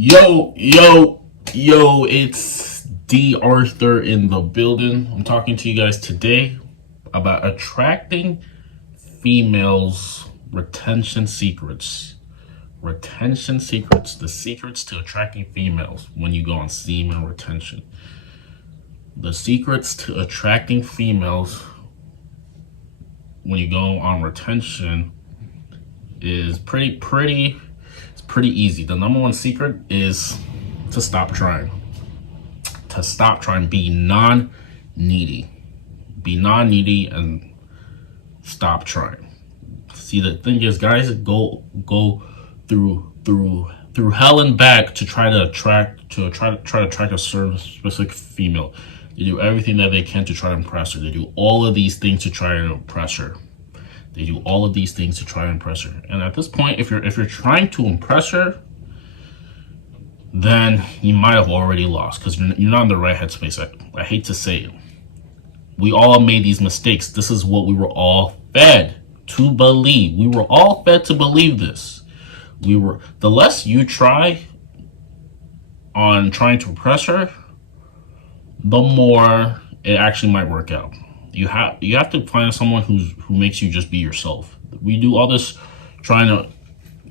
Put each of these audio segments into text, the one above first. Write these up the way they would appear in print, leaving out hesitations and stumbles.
Yo, it's D.Arthur in the building. I'm talking to you guys today about attracting females' retention secrets. Retention secrets, the secrets to attracting females when you go on semen retention. The secrets to attracting females when you go on retention is pretty easy. The number one secret is to stop trying. To stop trying. Be non-needy. Be non-needy and stop trying. See, the thing is, guys go through hell and back to try to attract a certain specific female. They do everything that they can to try to impress her. They do all of these things to try to impress her. They do all of these things to try to impress her. And at this point, if you're trying to impress her, then you might have already lost because you're not in the right headspace. I hate to say it. We all made these mistakes. This is what we were all fed to believe. We were all fed to believe this. The less you try on trying to impress her, the more it actually might work out. You have to find someone who makes you just be yourself. We do all this trying to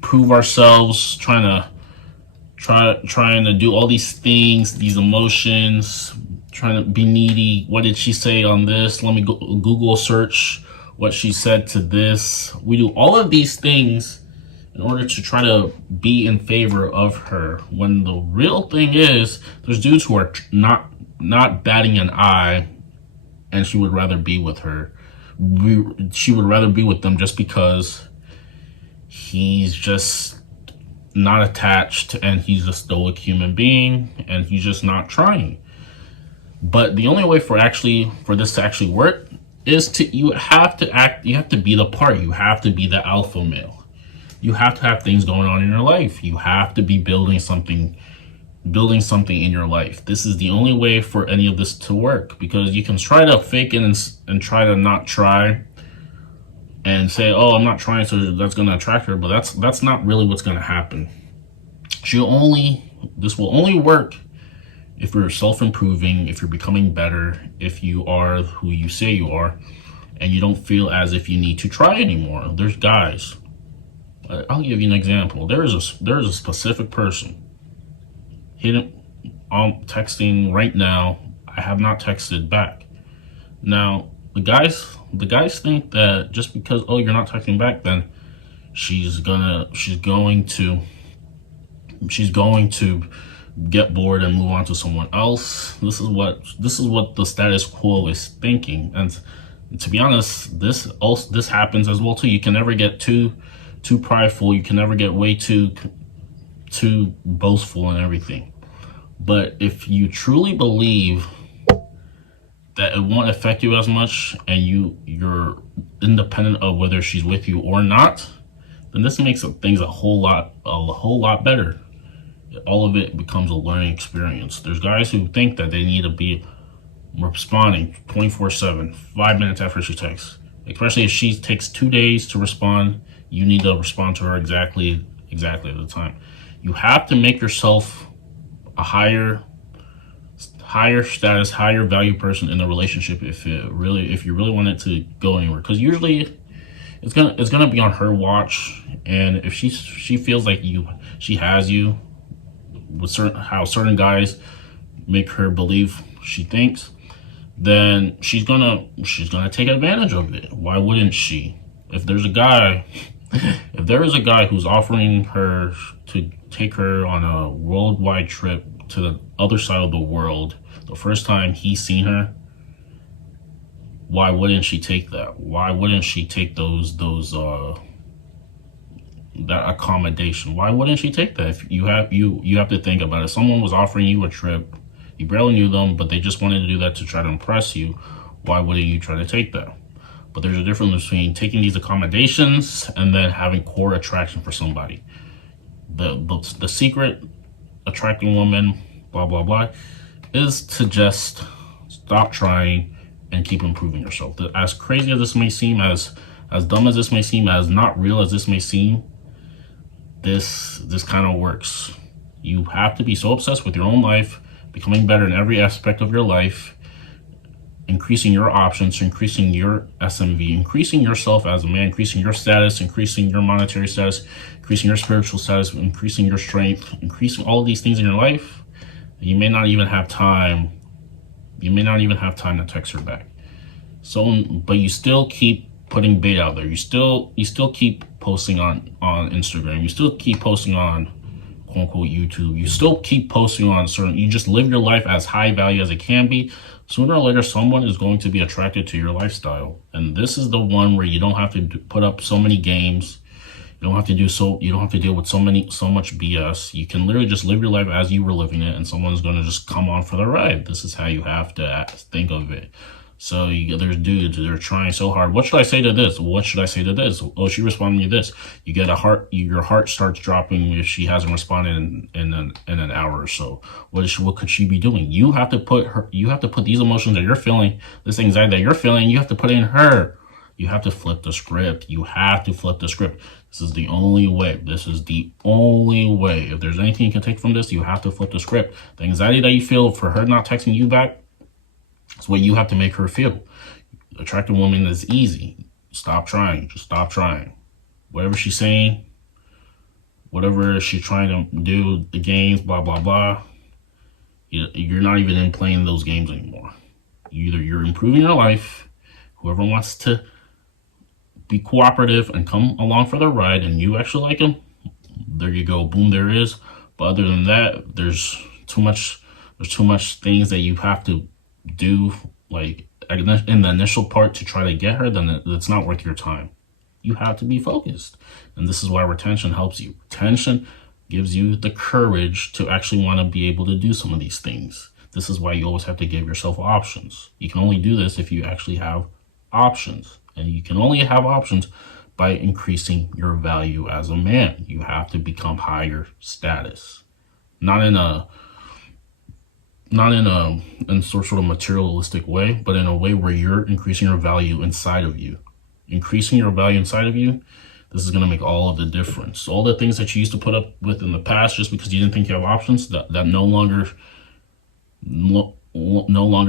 prove ourselves, trying to do all these things, these emotions, trying to be needy. What did she say on this? Let me go Google search what she said to this. We do all of these things in order to try to be in favor of her. When the real thing is, there's dudes who are not batting an eye, and she would rather be with her. She would rather be with them just because he's just not attached and he's a stoic human being and he's just not trying. But the only way for this to actually work is you have to be the part. You have to be the alpha male. You have to have things going on in your life. You have to be building something in your life. This is the only way for any of this to work, because you can try to fake it and try to not try and say, oh, I'm not trying, so that's going to attract her. But that's not really what's going to happen. This will only work if you're self-improving, if you're becoming better, if you are who you say you are, and you don't feel as if you need to try anymore. There's guys. I'll give you an example. There is a specific person. I'm texting right now. I have not texted back. Now the guys think that just because you're not texting back, then she's going to get bored and move on to someone else. This is what the status quo is thinking. And to be honest, this happens as well too. You can never get too prideful. You can never get way too boastful and everything. But if you truly believe that it won't affect you as much and you're independent of whether she's with you or not, then this makes things a whole lot better. All of it becomes a learning experience. There's guys who think that they need to be responding 24/7, 5 minutes after she texts. Especially if she takes 2 days to respond, you need to respond to her exactly at the time. You have to make yourself a higher status, higher value person in the relationship if you really want it to go anywhere. Because usually it's gonna be on her watch, and if she feels like she has you, with how certain guys make her believe she thinks, then she's gonna take advantage of it. Why wouldn't she? If there is a guy who's offering her to take her on a worldwide trip to the other side of the world the first time he's seen her, why wouldn't she take that? Why wouldn't she take that accommodation? Why wouldn't she take that? If you have to think about it. Someone was offering you a trip, you barely knew them, but they just wanted to do that to try to impress you. Why wouldn't you try to take that? But there's a difference between taking these accommodations and then having core attraction for somebody. The secret attracting women, blah blah blah, is to just stop trying and keep improving yourself. As crazy as this may seem, as dumb as this may seem, as not real as this may seem, this kind of works. You have to be so obsessed with your own life, becoming better in every aspect of your life, increasing your options, increasing your SMV, increasing yourself as a man, increasing your status, increasing your monetary status, increasing your spiritual status, increasing your strength, increasing all of these things in your life. You may not even have time. You may not even have time to text her back. So, but you still keep putting bait out there. You still keep posting on Instagram. You still keep posting on quote unquote YouTube. You still keep posting on certain. You just live your life as high value as it can be. Sooner or later, someone is going to be attracted to your lifestyle, and this is the one where you don't have to put up so many games. You don't have to do so. You don't have to deal with so much BS. You can literally just live your life as you were living it, and someone's going to just come on for the ride. This is how you have to think of it. So there's dudes, they're trying so hard. What should I say to this? What should I say to this? Oh, she responded me this. You get a heart, your heart starts dropping if she hasn't responded in an hour or so. What could she be doing? You have to put these emotions that you're feeling, this anxiety that you're feeling, you have to put it in her. You have to flip the script. You have to flip the script. This is the only way. This is the only way. If there's anything you can take from this, you have to flip the script. The anxiety that you feel for her not texting you back, it's what you have to make her feel. Attract a woman is easy. Stop trying. Just stop trying. Whatever she's saying, whatever she's trying to do, the games, blah, blah, blah, you're not even in playing those games anymore. Either you're improving your life, whoever wants to be cooperative and come along for the ride and you actually like him, there you go. Boom, there is. But other than that, there's too much things that you have to do, like in the initial part to try to get her, then it's not worth your time. You have to be focused, and this is why retention helps you. Retention gives you the courage to actually want to be able to do some of these things. This is why you always have to give yourself options. You can only do this if you actually have options, and you can only have options by increasing your value as a man. You have to become higher status, not in sort of materialistic way, but in a way where you're increasing your value inside of you. Increasing your value inside of you, this is going to make all of the difference. All the things that you used to put up with in the past just because you didn't think you have options, that no longer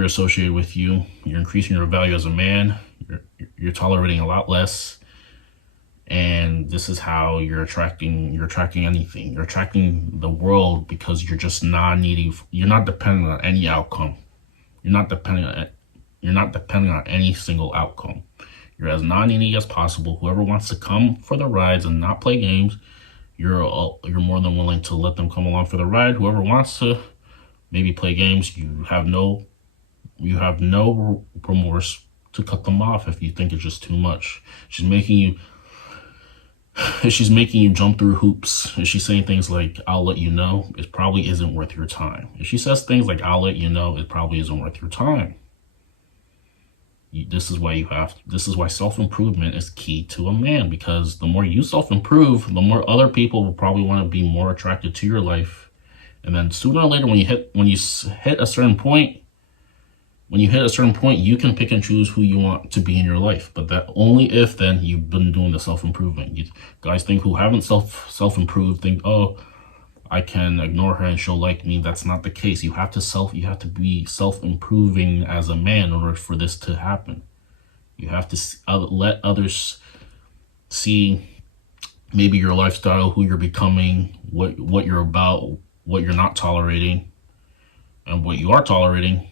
associated with you. You're increasing your value as a man. You're tolerating a lot less. And this is how you're attracting anything. You're attracting the world because you're just non-needy. You're not dependent on any outcome. You're not dependent on any single outcome. You're as non-needy as possible. Whoever wants to come for the rides and not play games, you're more than willing to let them come along for the ride. Whoever wants to maybe play games, you have no remorse to cut them off if you think it's just too much. If she's making you jump through hoops, if she's saying things like, I'll let you know, it probably isn't worth your time. If she says things like, I'll let you know, it probably isn't worth your time. This is why self-improvement is key to a man, because the more you self-improve, the more other people will probably want to be more attracted to your life. And then sooner or later, when you hit a certain point, you can pick and choose who you want to be in your life, but that only if then you've been doing the self-improvement. You guys think who haven't self-improved think, oh, I can ignore her and she'll like me. That's not the case. You have to be self-improving as a man in order for this to happen. You have to let others see maybe your lifestyle, who you're becoming, what you're about, what you're not tolerating, and what you are tolerating.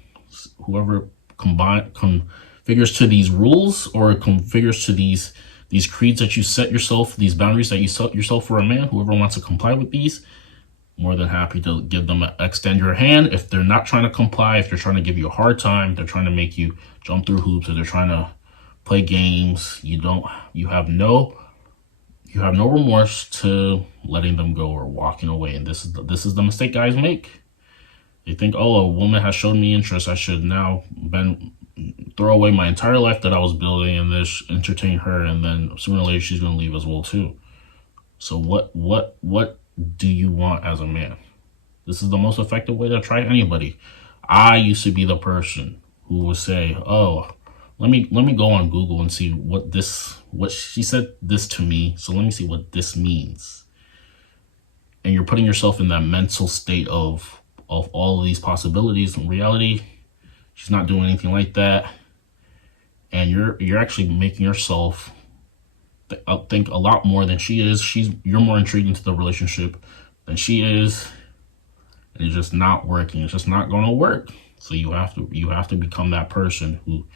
Whoever configures to these rules or configures to these creeds that you set yourself, these boundaries that you set yourself for a man, whoever wants to comply with these, more than happy to extend your hand. If they're not trying to comply, if they're trying to give you a hard time, they're trying to make you jump through hoops, or they're trying to play games, you have no remorse to letting them go or walking away. And this is the mistake guys make. They think, oh, a woman has shown me interest, I should now throw away my entire life that I was building and this entertain her, and then sooner or later she's going to leave as well too. So what do you want as a man? This is the most effective way to try anybody. I used to be the person who would say, oh, let me go on Google and see what she said this to me, so let me see what this means. And putting yourself in that mental state of all of these possibilities. In reality, she's not doing anything like that, and you're actually making yourself think a lot more than she is. You're more intrigued into the relationship than she is, and it's just not working. It's just not going to work. So you have to become that person who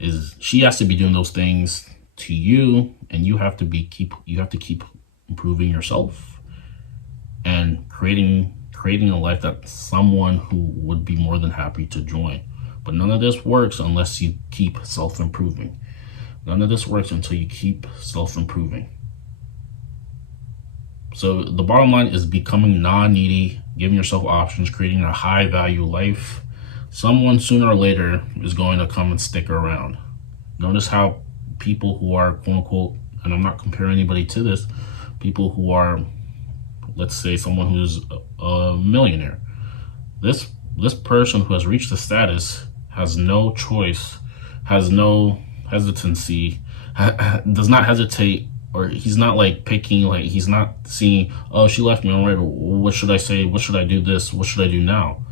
is. She has to be doing those things to you, and you have to keep improving yourself and creating a life that someone who would be more than happy to join. But none of this works unless you keep self-improving. None of this works until you keep self-improving. So the bottom line is becoming non-needy, giving yourself options, creating a high-value life. Someone sooner or later is going to come and stick around. Notice how people who are, quote unquote, and I'm not comparing anybody to this, people who are, let's say someone who's a millionaire. This person who has reached the status has no choice, has no hesitancy, does not hesitate, or he's not like picking, like he's not seeing, oh, she left me, all right, what should I say, what should I do this, what should I do now?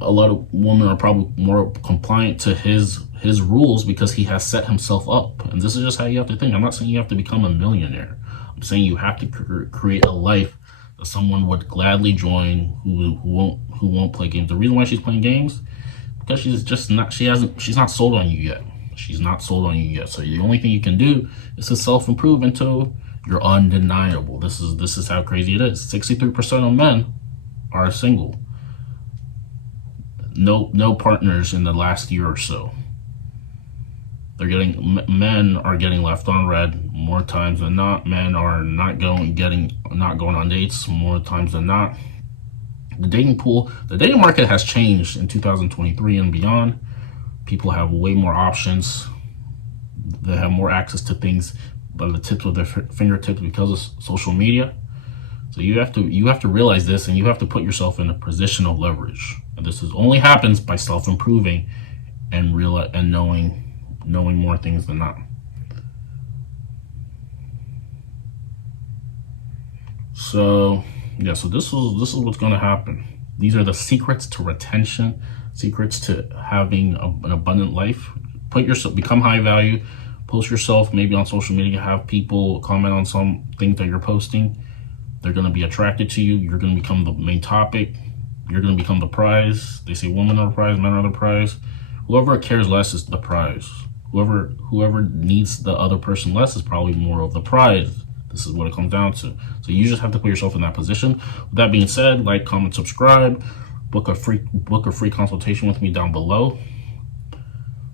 A lot of women are probably more compliant to his rules because he has set himself up. And this is just how you have to think. I'm not saying you have to become a millionaire. I'm saying you have to create a life that someone would gladly join, who won't play games. The reason why she's playing games, because she's not sold on you yet. She's not sold on you yet. So the only thing you can do is to self-improve until you're undeniable. This is how crazy it is. 63% of men are single. No partners in the last year or so. Men are getting left on red more times than not. Men are not going on dates more times than not. The dating market has changed in 2023 and beyond. People have way more options. They have more access to things by the tips of their fingertips because of social media. So you have to realize this, and you have to put yourself in a position of leverage. And this only happens by self-improving and knowing more things than not. So yeah, so this is what's going to happen. These are the secrets to retention, secrets to having an abundant life. Become high value, post yourself maybe on social media, have people comment on some things that you're posting. They're going to be attracted to you. You're going to become the main topic. You're going to become the prize. They say women are the prize, men are the prize. Whoever cares less is the prize. Whoever needs the other person less is probably more of the prize. This is what it comes down to. So you just have to put yourself in that position. With that being said, like, comment, subscribe, book a free consultation with me down below.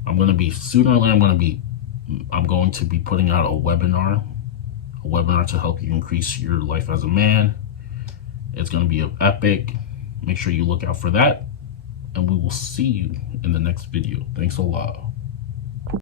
I'm going to be putting out a webinar to help you increase your life as a man. It's going to be epic. Make sure you look out for that, and we will see you in the next video. Thanks a lot.